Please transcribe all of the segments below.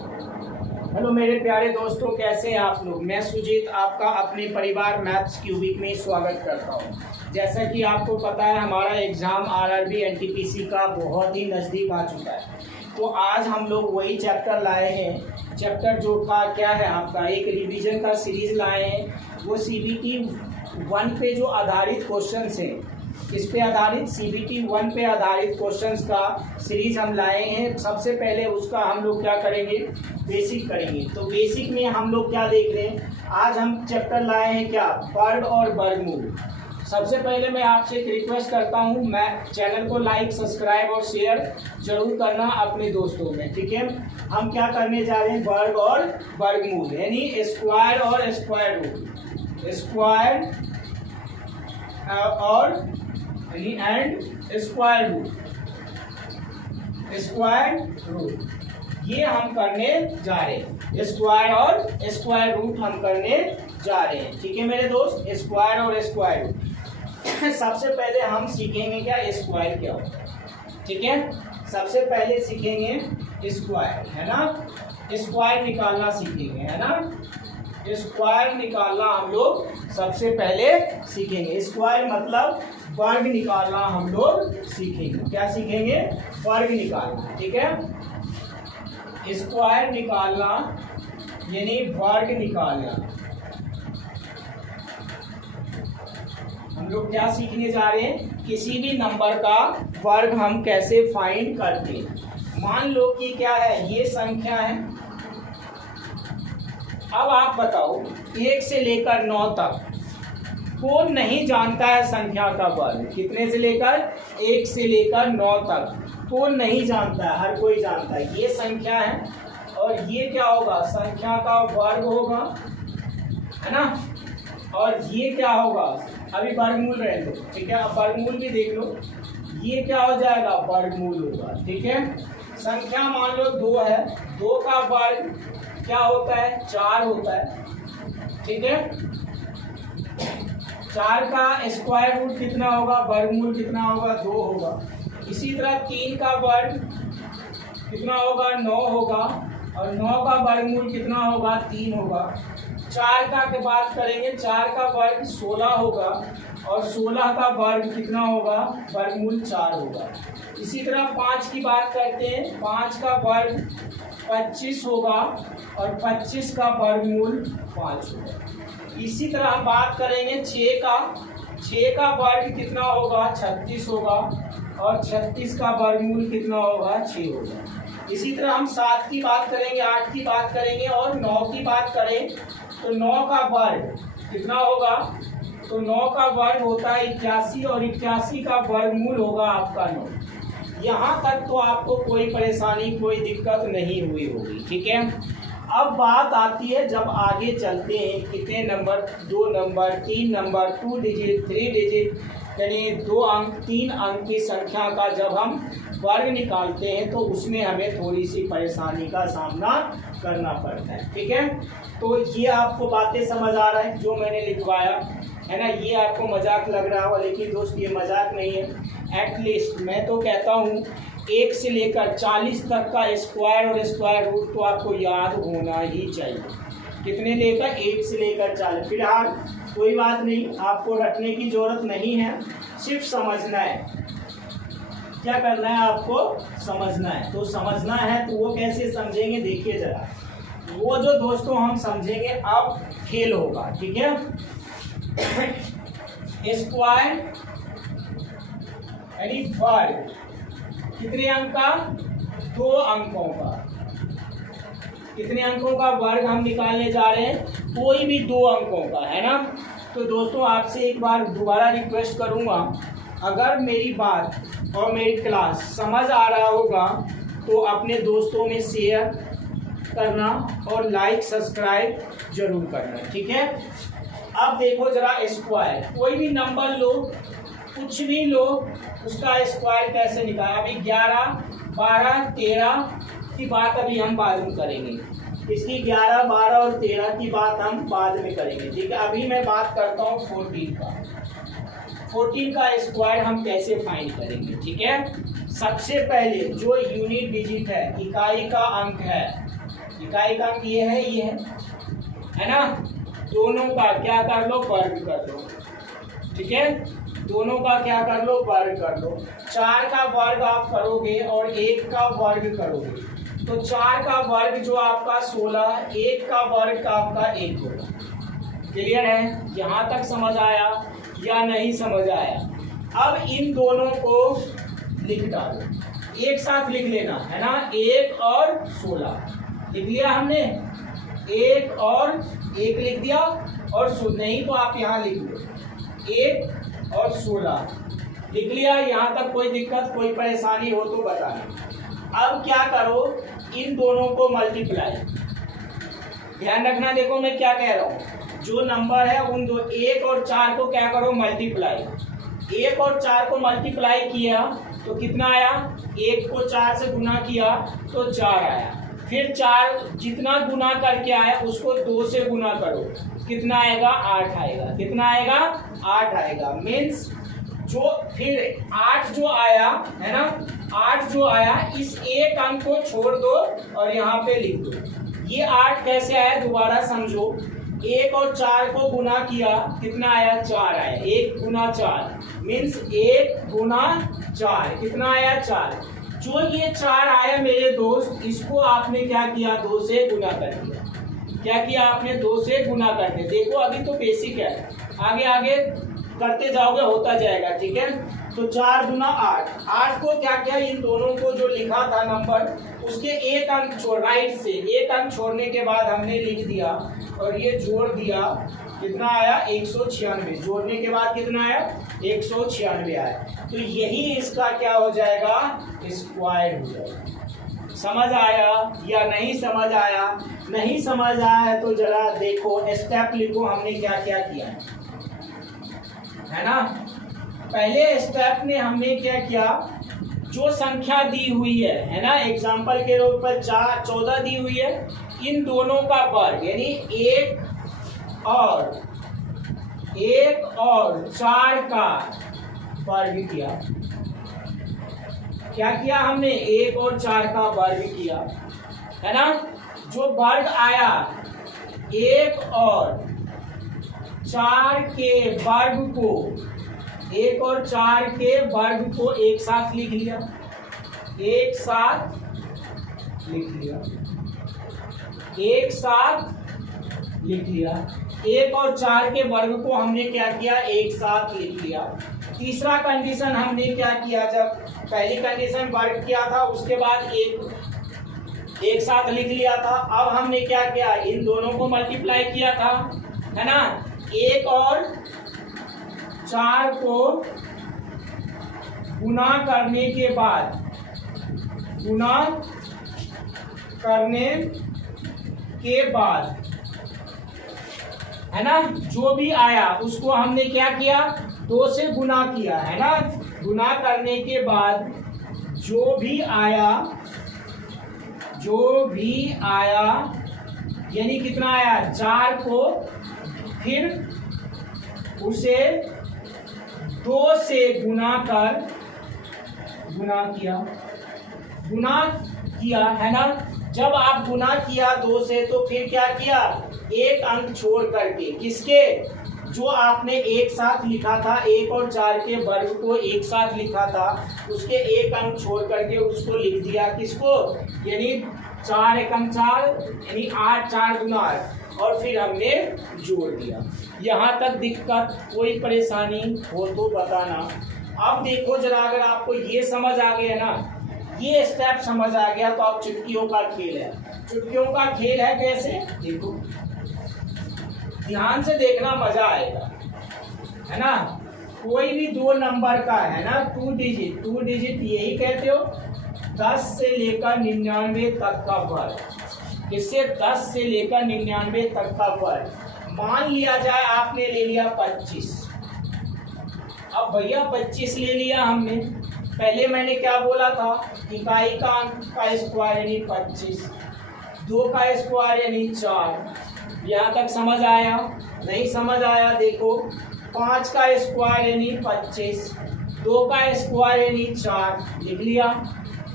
Hello मेरे प्यारे दोस्तों, कैसे हैं आप लोग। मैं सुजीत आपका अपने परिवार मैथ्स क्यूबिक में स्वागत करता हूं। जैसा कि आपको पता है, हमारा एग्ज़ाम आरआरबी एनटीपीसी का बहुत ही नज़दीक आ चुका है। तो आज हम लोग वही चैप्टर लाए हैं। चैप्टर जो का क्या है, आपका एक रिवीजन का सीरीज़ लाए हैं। वो CBT 1 पे जो आधारित क्वेश्चंस हैं, इस पे आधारित CBT 1 पे आधारित क्वेश्चंस का सीरीज हम लाए हैं। सबसे पहले उसका हम लोग क्या करेंगे, बेसिक करेंगे। तो बेसिक में हम लोग क्या देख रहे हैं, आज हम चैप्टर लाए हैं क्या, वर्ग और वर्गमूल। सबसे पहले मैं आपसे एक रिक्वेस्ट करता हूं, मैं चैनल को लाइक, सब्सक्राइब और शेयर जरूर करना अपने दोस्तों में, ठीक है। हम क्या करने जा रहे हैं, वर्ग और वर्गमूल, यानी स्क्वायर और स्क्वायर रूट, स्क्वायर और एंड स्क्वायर रूट, ये हम करने जा रहे हैं। स्क्वायर और स्क्वायर रूट हम करने जा रहे हैं, ठीक है मेरे दोस्त। स्क्वायर और स्क्वायर रूट सबसे पहले हम सीखेंगे क्या, स्क्वायर क्या होता है, ठीक है। सबसे पहले सीखेंगे स्क्वायर, है ना। स्क्वायर निकालना सीखेंगे, है ना। स्क्वायर निकालना हम लोग सबसे पहले सीखेंगे। स्क्वायर मतलब वर्ग निकालना हम लोग सीखेंगे। क्या सीखेंगे, वर्ग निकालना, ठीक है। स्क्वायर निकालना यानी वर्ग निकालना। हम लोग क्या सीखने जा रहे हैं, किसी भी नंबर का वर्ग हम कैसे फाइंड करते हैं। मान लो कि क्या है, ये संख्या है। अब आप बताओ, 1 से लेकर 9 तक कौन नहीं जानता है संख्या का वर्ग। कितने से लेकर, 1 से लेकर 9 तक कौन नहीं जानता है, हर कोई जानता है। ये संख्या है और ये क्या होगा, संख्या का वर्ग होगा, है ना। और ये क्या होगा, अभी वर्गमूल रहे दो, ठीक है। अब वर्गमूल भी देख लो, ये क्या हो जाएगा, वर्गमूल होगा, ठीक है। संख्या मान लो 2 है, 2 का वर्ग क्या होता है, 4 होता है, ठीक है। 4 का स्क्वायर रूट कितना होगा, वर्गमूल कितना होगा, 2 होगा। इसी तरह 3 का वर्ग कितना होगा, 9 होगा। और 9 का वर्गमूल कितना होगा, 3 होगा। 4 का के बात करेंगे, 4 का वर्ग 16 होगा और 16 का वर्ग कितना होगा, वर्गमूल 4 होगा। इसी तरह 5 की बात करते हैं, 5 का वर्ग 25 होगा और 25 का वर्गमूल 5 होगा। इसी तरह हम बात करेंगे 6 का वर्ग कितना होगा, 36 होगा और 36 का वर्गमूल कितना होगा, 6 होगा। इसी तरह हम 7 की बात करेंगे, 8 की बात करेंगे और 9 की बात करें तो 9 का वर्ग कितना होगा, तो 9 का वर्ग होता है 81 और 81 का वर्गमूल होगा आपका 9। यहाँ तक तो आपको कोई परेशानी, कोई दिक्कत नहीं हुई होगी, ठीक है। अब बात आती है, जब आगे चलते हैं, कितने number, 2 number, 3 number, 2 digit, 3 digit, यानी 2 अंक, 3 अंक की संख्या का जब हम वर्ग निकालते हैं तो उसमें हमें थोड़ी सी परेशानी का सामना करना पड़ता है, ठीक है। तो ये आपको बातें समझ आ रहा है जो मैंने लिखवाया, है ना। ये आपको मजाक लग रहा होगा, लेकिन दोस्त ये मजाक नहीं है। एटलीस्ट मैं तो कहता हूँ 1 से लेकर 40 तक का स्क्वायर और स्क्वायर रूट तो आपको याद होना ही चाहिए। कितने लेकर, 1 से लेकर 40। फिलहाल कोई बात नहीं, आपको रटने की जरूरत नहीं है, सिर्फ समझना है। क्या करना है, आपको समझना है। तो समझना है तो वो कैसे समझेंगे, देखिए जरा। वो जो दोस्तों हम समझेंगे, अब खेल होगा, ठीक है। स्क्वायर यानी वर्ग कितने अंक का, 2 अंकों का। कितने अंकों का वर्ग हम निकालने जा रहे हैं, कोई भी 2 अंकों का, है ना। तो दोस्तों आपसे एक बार दोबारा रिक्वेस्ट करूंगा, अगर मेरी बात और मेरी क्लास समझ आ रहा होगा तो अपने दोस्तों में शेयर करना और लाइक, सब्सक्राइब जरूर करना, ठीक है। अब देखो जरा, स्क्वायर, कोई भी नंबर लो, कुछ भी लो, उसका स्क्वायर कैसे निकालें। अभी 11, 12, 13 की बात अभी हम बाद में करेंगे। इसकी 11, 12 और 13 की बात हम बाद में करेंगे, ठीक है। अभी मैं बात करता हूँ 14 का। 14 का स्क्वायर हम कैसे फाइंड करेंगे, ठीक है। सबसे पहले जो यूनिट डिजिट है, इकाई का अंक है, इकाई का ये है ना। दोनों का क्या कर लो, वर्ग कर लो। ठीक है, दोनों का क्या कर लो, वर्ग कर लो। 4 का वर्ग आप करोगे और 1 का वर्ग करोगे तो 4 का वर्ग जो आपका 16, 1 का वर्ग का आपका 1 होगा। क्लियर है? यहाँ तक समझ आया या नहीं समझ आया? अब इन दोनों को लिख डालो, एक साथ लिख लेना है ना। 1 और 16 लिख लिया हमने, 1 और 1 लिख दिया, और नहीं तो आप यहाँ लिख लो 1 और 16 लिख लिया। यहाँ तक कोई दिक्कत कोई परेशानी हो तो बताना। अब क्या करो, इन दोनों को मल्टीप्लाई, ध्यान रखना। देखो मैं क्या कह रहा हूँ, जो नंबर है उन 1 और 4 को क्या करो, मल्टीप्लाई। 1 और 4 को मल्टीप्लाई किया तो कितना आया, 1 को 4 से गुना किया तो 4 आया। फिर 4 जितना गुना करके आया उसको 2 से गुना करो, कितना आएगा, 8 आएगा। कितना आएगा, 8 आएगा। मीन्स जो फिर 8 जो आया है ना, 8 जो आया, इस एक अंक को छोड़ दो और यहाँ पे लिख दो। ये 8 कैसे आया दोबारा समझो। 1 और 4 को गुना किया, कितना आया, 4 आया। 1 गुना 4 मीन्स 1 गुना 4 कितना आया, 4। जो ये 4 आया मेरे दोस्त, इसको आपने क्या किया, 2 से गुना कर दिया। क्या किया आपने, 2 से गुना कर दिया। देखो अभी तो बेसिक है, आगे आगे करते जाओगे होता जाएगा। ठीक है, तो 4 गुना 8, 8 को क्या किया, इन दोनों को जो लिखा था नंबर उसके एक अंक छोड़, राइट से एक अंक छोड़ने के बाद हमने लिख दिया और ये जोड़ दिया। कितना आया, 196। जोड़ने के बाद कितना आया, 196 आया। तो यही इसका क्या हो जाएगा, स्क्वायर हो जाएगा। समझ आया या नहीं समझ आया? नहीं समझ आया तो जरा देखो, स्टेप लिखो हमने क्या क्या किया है ना। पहले स्टेप में हमने क्या किया, जो संख्या दी हुई है ना, एग्जाम्पल के रूप पर 14 दी हुई है, इन दोनों का वर्ग यानी 1 और 4 का वर्ग किया। क्या किया हमने, 1 और 4 का वर्ग किया है ना। जो वर्ग आया 1 और 4 के वर्ग को, 1 और 4 के वर्ग को एक साथ लिख लिया, एक साथ लिख लिया, एक साथ लिख लिया। 1 और 4 के वर्ग को हमने क्या किया, एक साथ लिख लिया। तीसरा कंडीशन हमने क्या किया, जब पहली कंडीशन वर्ग किया था उसके बाद एक साथ लिख लिया था। अब हमने क्या किया, इन दोनों को मल्टीप्लाई किया था है ना। 1 और 4 को गुना करने के बाद, गुना करने के बाद है ना, जो भी आया उसको हमने क्या किया, 2 से गुना किया है ना। गुना करने के बाद जो भी आया यानी कितना आया, 4 को फिर उसे 2 से गुना किया है ना। जब आप गुना किया 2 से तो फिर क्या किया, एक अंक छोड़ करके, किसके, जो आपने एक साथ लिखा था, 1 और 4 के वर्ग को एक साथ लिखा था, उसके एक अंक छोड़ करके उसको लिख दिया। किसको, यानी 4 एकम 4 यानी 8, 4 गुना 8, और फिर हमने जोड़ दिया। यहाँ तक दिक्कत कोई परेशानी हो तो बताना। अब देखो जरा, अगर आपको ये समझ आ गया ना, ये स्टेप समझ आ गया, तो अब चुटकियों का खेल है। चुटकियों का खेल है कैसे, देखो ध्यान से देखना, मजा आएगा है ना। कोई भी 2 नंबर का है ना, 2 डिजिट यही कहते हो, 10 से लेकर 99 तक का वर्ग। इससे 10 से लेकर 99 तक का वर्ग। मान लिया जाए आपने ले लिया 25। अब भैया 25 ले लिया हमने, पहले मैंने क्या बोला था, इकाई का अंक का स्क्वायर यानी 25, 2 का स्क्वायर यानी 4। यहाँ तक समझ आया? नहीं समझ आया? देखो 5 का स्क्वायर यानी 25, 2 का स्क्वायर यानी 4 लिख लिया।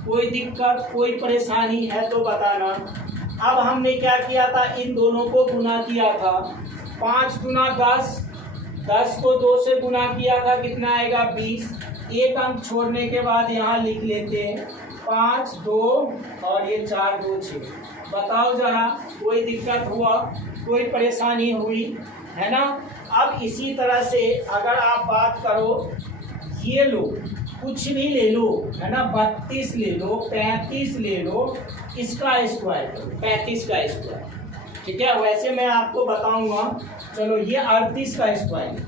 कोई दिक्कत कोई परेशानी है तो बताना। अब हमने क्या किया था, इन दोनों को गुना किया था, 5 दूना 10, 10 को 2 से गुना किया था, कितना आएगा 20। एक अंक छोड़ने के बाद यहाँ लिख लेते हैं 5 2 और ये 4 2 6। बताओ जरा, कोई दिक्कत हुआ, कोई परेशानी हुई है ना। अब इसी तरह से अगर आप बात करो, ये लो कुछ भी ले लो है ना, 32 ले लो, 35 ले लो, इसका स्क्वायर करो, 35 का स्क्वायर, ठीक है। वैसे मैं आपको बताऊंगा, चलो ये 38 का स्क्वायर,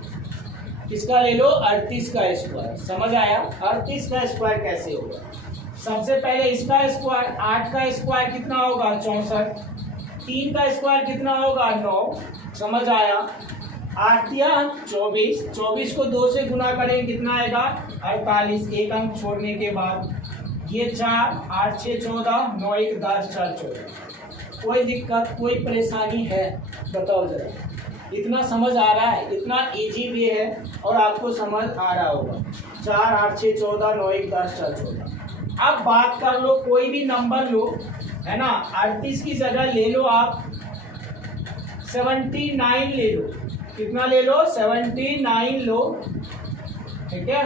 इसका ले लो 38 का स्क्वायर, समझ आया। 38 का स्क्वायर कैसे होगा, सबसे पहले इसका स्क्वायर, 8 का स्क्वायर कितना होगा 64, 3 का स्क्वायर कितना होगा 9, समझ आया। 8 या 24, 24 को 2 से गुना करें कितना आएगा 48, एक अंक छोड़ने के बाद ये 4, 8 6 14, 9 1 10 4 14। कोई दिक्कत कोई परेशानी है, बताओ जरा, इतना समझ आ रहा है, इतना इजी भी है और आपको समझ आ रहा होगा। 4 8 6 14, 9 1 10 4 14। अब बात कर लो, कोई भी नंबर लो है ना, 38 की जगह ले लो आप 79 ले लो, कितना ले लो 79 लो, ठीक है।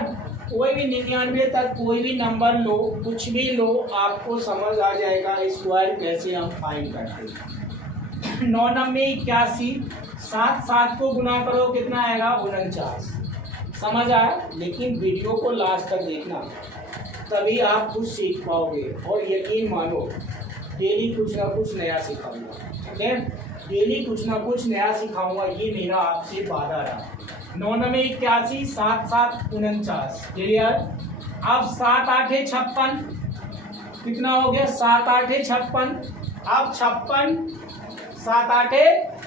कोई भी 99 तक कोई भी नंबर लो, कुछ भी लो, आपको समझ आ जाएगा स्क्वायर कैसे हम फाइंड करते हैं। 9 9 81, 7 7 को गुना करो कितना आएगा 49, समझ आया। लेकिन वीडियो को लास्ट तक देखना, तभी आप कुछ सीख पाओगे, और यकीन मानो डेली कुछ ना कुछ नया सिखाऊंगा, ठीक है। डेली कुछ ना कुछ नया सिखाऊंगा, ये मेरा आपसे वादा रहा। 9 9 81, 7 7 49, क्लियर। अब 7 8 56, कितना हो गया 7 8 56। अब 56, 7 8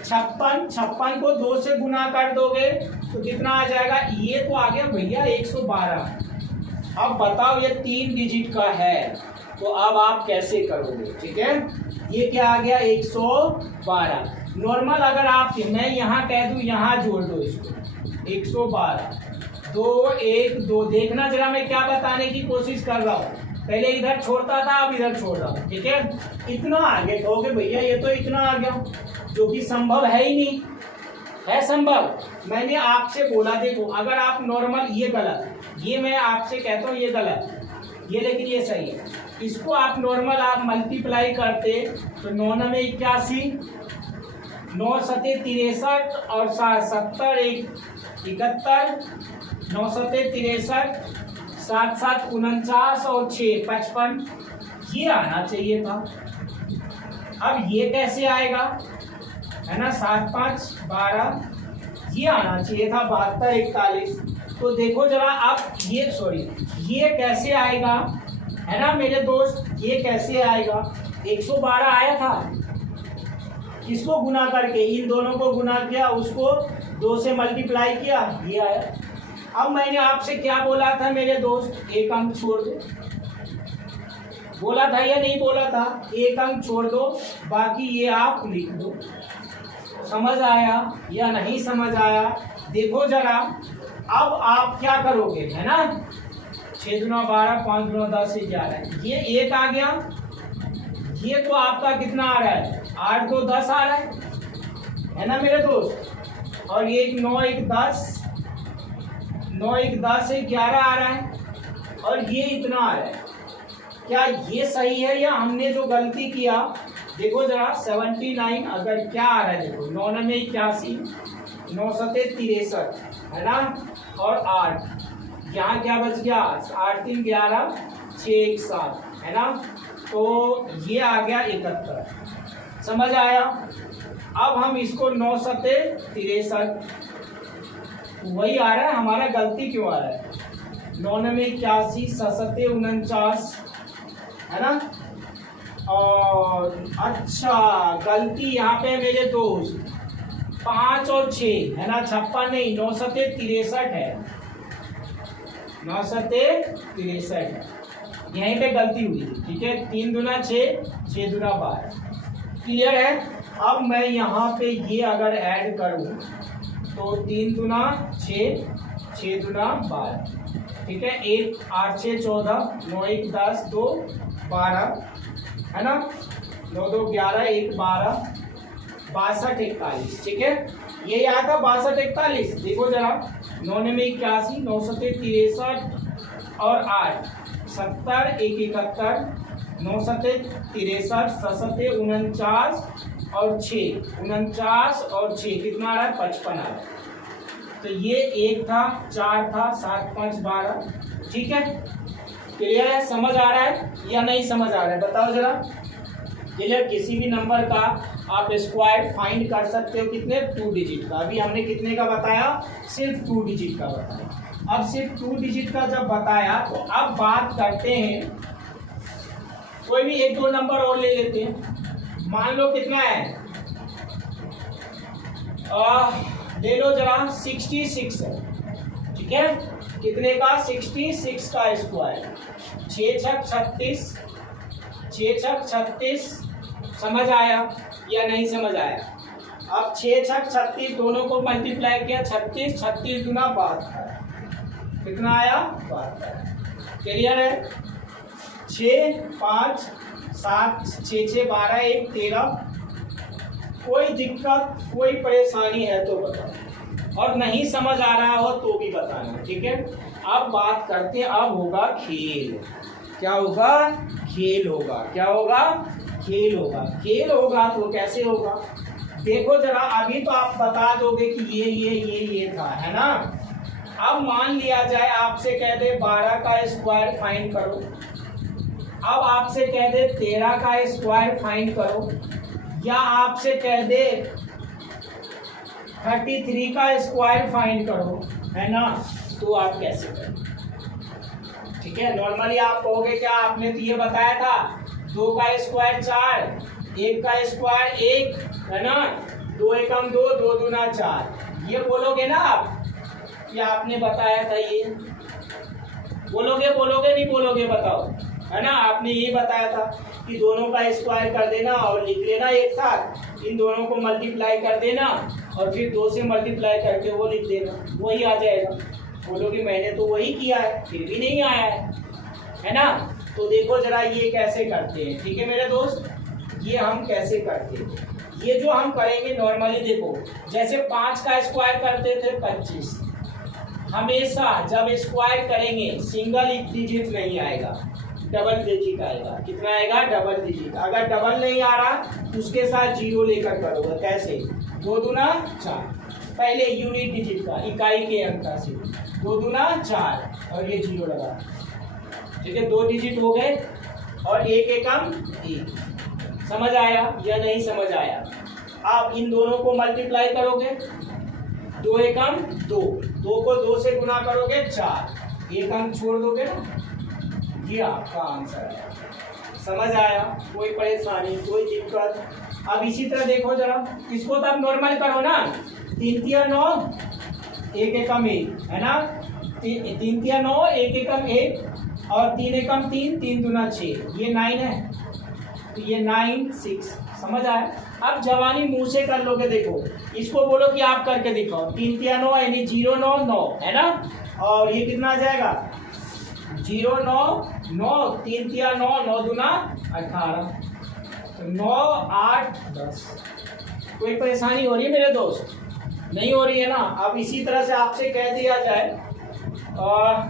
56, 56 को 2 से गुना कर दोगे तो कितना आ जाएगा, ये तो आ गया भैया 112। अब बताओ ये 3 डिजिट का है, तो अब आप कैसे करोगे, ठीक है। ये क्या आ गया 112। नॉर्मल अगर आप, मैं यहाँ कह दूँ, यहाँ जोड़ दो इसको 112, 2 1 2, देखना जरा मैं क्या बताने की कोशिश कर रहा हूँ। पहले इधर छोड़ता था, अब इधर छोड़ रहा हूँ, ठीक है। इतना आगे कहोगे भैया ये तो इतना आ गया, जो कि संभव है ही नहीं, है संभव। मैंने आपसे बोला देखो, अगर आप नॉर्मल, ये गलत, ये मैं आपसे कहता हूँ ये गलत, ये लेकिन ये सही है। इसको आप नॉर्मल आप मल्टीप्लाई करते तो 9 9 81, 9 7 63 और 70 1 71, 9 7 63, 7 7 49 और 6 55, ये आना चाहिए था। अब ये कैसे आएगा, है ना, 7 5 12, ये आना चाहिए था 72 41। तो देखो जरा आप, ये सॉरी, ये कैसे आएगा, है ना मेरे दोस्त, ये कैसे आएगा। 112 आया था, किसको गुना करके, इन दोनों को गुना किया, उसको 2 से मल्टीप्लाई किया, ये आया। अब मैंने आपसे क्या बोला था मेरे दोस्त, एक अंक छोड़ दो, बोला था या नहीं बोला था, एक अंक छोड़ दो, बाकी ये आप लिख दो। समझ आया या नहीं समझ आया, देखो जरा। अब आप क्या करोगे, है ना, 6 दूना 12, 5 दूना 10 11, ये 1 आ गया, ये तो आपका कितना आ रहा है 8 2 10 आ रहा है ना मेरे दोस्त। और ये 9 1 10, 9 1 10 से 11 आ रहा है, और ये इतना आ रहा है। क्या ये सही है या हमने जो गलती किया, देखो जरा 79, अगर क्या आ रहा है देखो, 9 9 81, 9 7 63, है ना, और 8, यहाँ क्या बच गया 8 3 11, 6 1 7, है ना, तो ये आ गया 71। समझ आया। अब हम इसको 9 7 63, वही आ रहा है हमारा, गलती क्यों आ रहा है, 9 9 81, 7 7 49, है ना। और अच्छा, गलती यहाँ पे मेरे दोस्त 5 और 6, है ना, 56 नहीं, 9 7 63 है, 9 7 63 है, यहीं पे गलती हुई, ठीक है। 3 दूना 6, 6 दूना 12, क्लियर है। अब मैं यहाँ पे ये अगर ऐड करूँ तो 3 दूना 6, 6 दूना 12, ठीक है। 1 8 6 14, 9 1 10 2 12, है ना। 9 2 11 1 12 62 41, ठीक है। ये याद था 62 41। देखो जरा 9 में 81, 9 7 63 और 8 70 1 71, 9 7 63 6 7 49 और 6 49 और 6 कितना आ रहा है 55 आ रहा है। तो ये 1 था 4 था 7 5 12, ठीक है। क्लियर है, समझ आ रहा है या नहीं समझ आ रहा है बताओ जरा। क्लियर, किसी भी नंबर का आप स्क्वायर फाइंड कर सकते हो कितने 2 डिजिट का। अभी हमने कितने का बताया, सिर्फ 2 डिजिट का बताया। अब सिर्फ 2 डिजिट का जब बताया तो अब बात करते हैं, कोई भी 1 2 नंबर और ले लेते हैं। मान लो कितना है, ले लो जरा 66 है, ठीक है। कितने का 66 का स्क्वायर, 6 छक 36, 6 छक 36, समझ आया या नहीं समझ आया। अब 6 छक 36 दोनों को मल्टीप्लाई किया, 36 36 गुना 72, कितना आया 72। क्लियर है, 6 5 7 6 6 12 1 13। कोई दिक्कत कोई परेशानी है तो बताओ, और नहीं समझ आ रहा हो तो भी बताना, ठीक है। अब बात करते हैं, अब होगा खेल। क्या होगा, खेल होगा। क्या होगा, खेल होगा। खेल होगा तो कैसे होगा, देखो जरा। अभी तो आप बता दोगे कि ये था, है ना। अब मान लिया जाए आपसे कह दे 12 का स्क्वायर फाइंड करो, अब आपसे कह दे 13 का स्क्वायर फाइंड करो, या आपसे कह दे 33 का स्क्वायर फाइंड करो, है ना। तो आप कैसे करें, ठीक है। नॉर्मली आप कहोगे क्या, आपने तो ये बताया था 2 का स्क्वायर 4, 1 का स्क्वायर 1, है ना। 2 एकम 2, 2 दूना 4, ये बोलोगे ना आप, कि आपने बताया था ये। बोलोगे नहीं बोलोगे बताओ, है ना। आपने ये बताया था कि दोनों का स्क्वायर कर देना और लिख लेना एक साथ, इन दोनों को मल्टीप्लाई कर देना और फिर 2 से मल्टीप्लाई करके वो लिख देना, वही आ जाएगा। बोलोगे मैंने तो वही किया है, फिर भी नहीं आया है ना। तो देखो जरा ये कैसे करते हैं, ठीक है मेरे दोस्त। ये हम कैसे करते हैं, ये जो हम करेंगे नॉर्मली, देखो जैसे 5 का स्क्वायर करते थे 25, हमेशा जब स्क्वायर करेंगे सिंगल डिजिट नहीं आएगा, डबल डिजिट आएगा। कितना आएगा, डबल डिजिट। अगर डबल नहीं आ रहा उसके साथ 0 लेकर करोगे, कैसे 2 दूना 4, पहले यूनिट डिजिट का, इकाई के अंक का से 2 दूना 4 और ये 0 लगा, ठीक है। 2 डिजिट हो गए और 1 एकम 1। समझ आया या नहीं समझ आया। आप इन दोनों को मल्टीप्लाई करोगे, 2 एकम 2, 2 को 2 से गुना करोगे 4, 1 अंक छोड़ दोगे ना, ये आपका आंसर है। समझ आया, कोई परेशानी कोई दिक्कत। अब इसी तरह देखो जरा, इसको तो आप नॉर्मल करो ना, 3 तिया 9, 1 एकम 1, है ना। 3 तिया 9, 1 एकम 1 और 3 एकम 3, 3 दूना 6, ये 9 है, तो ये 9 6। समझ आया। अब जवानी मुंह से कर लोगे, देखो इसको बोलो कि आप करके दिखाओ। 3 तिया 9 यानी 0 9 9, है ना। और ये कितना आ जाएगा 0 9 9, 3 तिया 9, 9 दूना 18, तो 9 8 10। कोई परेशानी हो रही है मेरे दोस्त, नहीं हो रही है ना। अब इसी तरह से आपसे कह दिया जाए, और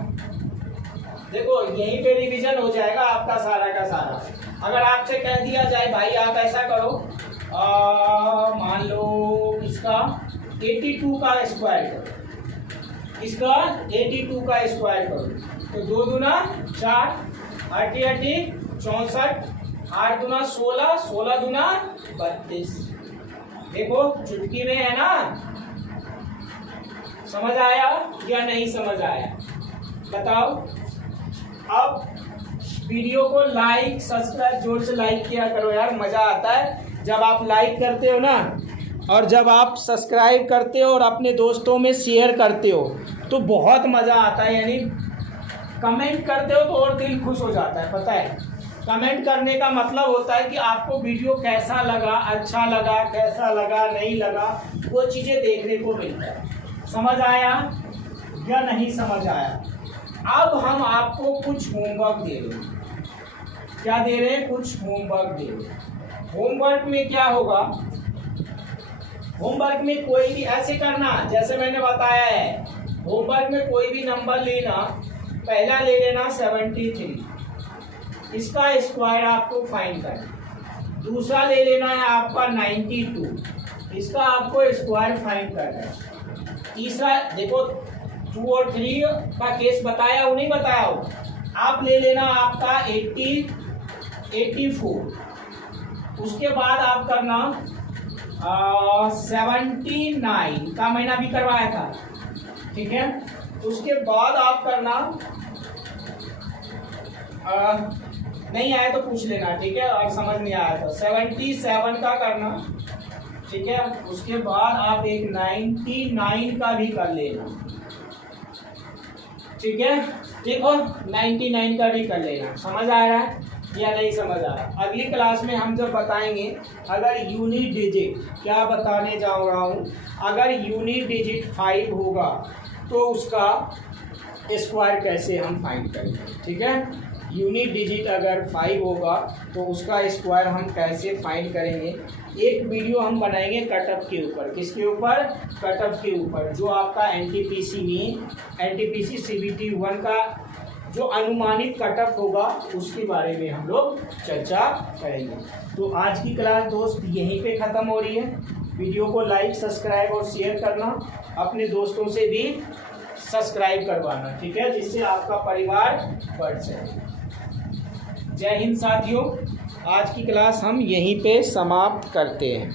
देखो यहीं पे रिवीजन हो जाएगा आपका सारा का सारा। अगर आपसे कह दिया जाए भाई आप ऐसा करो, मान लो इसका 82 का स्क्वायर करो, इसका 82 का स्क्वायर करो, तो 2 दूना 4, 8 8 64, 8 दूना 16, 16 दूना 32। देखो चुटकी में है ना। समझ आया या नहीं समझ आया बताओ। अब वीडियो को लाइक सब्सक्राइब जोर से लाइक किया करो यार, मज़ा आता है जब आप लाइक करते हो ना, और जब आप सब्सक्राइब करते हो और अपने दोस्तों में शेयर करते हो तो बहुत मज़ा आता है। यानी कमेंट करते हो तो और दिल खुश हो जाता है। पता है कमेंट करने का मतलब होता है कि आपको वीडियो कैसा लगा, अच्छा लगा, कैसा लगा, नहीं लगा, वो चीज़ें देखने को मिलता है। समझ आया या नहीं समझ आया। अब हम आपको कुछ होमवर्क दे रहे हैं। क्या दे रहे हैं, कुछ होमवर्क दे रहे हैं। होमवर्क में क्या होगा, होमवर्क में कोई भी ऐसे करना जैसे मैंने बताया है। होमवर्क में कोई भी नंबर लेना, पहला ले लेना 73, इसका स्क्वायर आपको फाइंड करना। दूसरा ले लेना है आपका 92, इसका आपको स्क्वायर फाइंड करना है। तीसरा देखो 2 और 3 का केस बताया हो नहीं बताया हो, आप ले लेना आपका 84। उसके बाद आप करना 79 का मैंने अभी करवाया था, ठीक है। उसके बाद आप करना नहीं आया तो पूछ लेना, ठीक है, और समझ नहीं आया तो 77 का करना, ठीक है। उसके बाद आप एक 99 का भी कर लेना, ठीक है। देखो 99 का भी कर लेना। समझ आ रहा है या नहीं समझ आ रहा? अगली क्लास में हम जब बताएंगे, अगर यूनिट डिजिट क्या बताने जा रहा हूँ, अगर यूनिट डिजिट 5 होगा तो उसका स्क्वायर कैसे हम फाइंड करेंगे, ठीक है। यूनिट डिजिट अगर 5 होगा तो उसका स्क्वायर हम कैसे फाइंड करेंगे, एक वीडियो हम बनाएंगे कटअप के ऊपर। किसके ऊपर? कटअप के ऊपर, जो आपका एनटीपीसी में एनटीपीसी सीबीटी 1 का जो अनुमानित कटअप होगा उसके बारे में हम लोग चर्चा करेंगे। तो आज की क्लास दोस्त यहीं पे ख़त्म हो रही है। वीडियो को लाइक, सब्सक्राइब और शेयर करना, अपने दोस्तों से भी सब्सक्राइब करवाना, ठीक है, जिससे आपका परिवार बढ़ सके। जय हिंद साथियों, आज की क्लास हम यहीं पे समाप्त करते हैं।